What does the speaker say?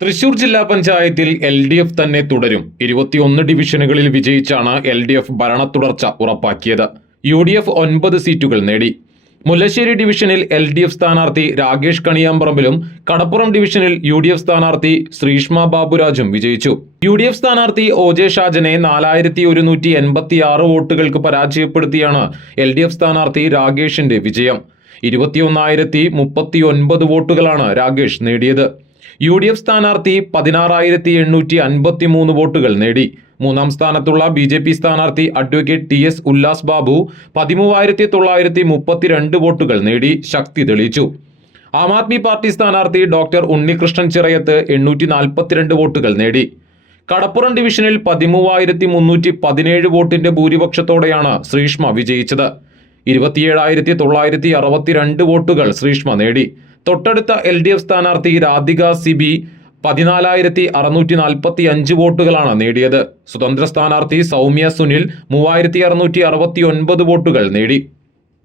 തൃശൂർ ജില്ലാ പഞ്ചായത്തിൽ LDF തന്നെ തുടരും. 21 ഡിവിഷനുകളിൽ വിജയിച്ചാണ് LDF ഭരണത്തുടർച്ച ഉറപ്പാക്കിയത്. UDF 9 സീറ്റുകൾ നേടി. മുല്ലശ്ശേരി ഡിവിഷനിൽ LDF സ്ഥാനാർത്ഥി രാകേഷ് കണിയാമ്പറമ്പിലും കടപ്പുറം ഡിവിഷനിൽ UDF സ്ഥാനാർത്ഥി ശ്രീഷ്മ ബാബുരാജും വിജയിച്ചു. UDF സ്ഥാനാർത്ഥി OJ ഷാജനെ 4186 വോട്ടുകൾക്ക് പരാജയപ്പെടുത്തിയാണ് LDF സ്ഥാനാർത്ഥി രാകേഷിന്റെ വിജയം. 21,039 വോട്ടുകളാണ് രാകേഷ് നേടിയത്. UDF സ്ഥാനാർത്ഥി 16,853 വോട്ടുകൾ നേടി. മൂന്നാം സ്ഥാനത്തുള്ള BJP സ്ഥാനാർത്ഥി അഡ്വക്കേറ്റ് TS ഉല്ലാസ് ബാബു 13,932 വോട്ടുകൾ നേടി ശക്തി തെളിയിച്ചു. ആം ആദ്മി പാർട്ടി സ്ഥാനാർത്ഥി ഡോക്ടർ ഉണ്ണികൃഷ്ണൻ ചിറയത്ത് 842 വോട്ടുകൾ നേടി. കടപ്പുറം ഡിവിഷനിൽ 13,317 വോട്ടിന്റെ ഭൂരിപക്ഷത്തോടെയാണ് ശ്രീഷ്മ വിജയിച്ചത്. 27,962 വോട്ടുകൾ ശ്രീഷ്മ നേടി. തൊട്ടടുത്ത LDF സ്ഥാനാർത്ഥി രാധിക സിബി 14,645 വോട്ടുകളാണ് നേടിയത്. സ്വതന്ത്ര സ്ഥാനാർത്ഥി സൗമ്യ സുനിൽ 3,669 വോട്ടുകൾ നേടി.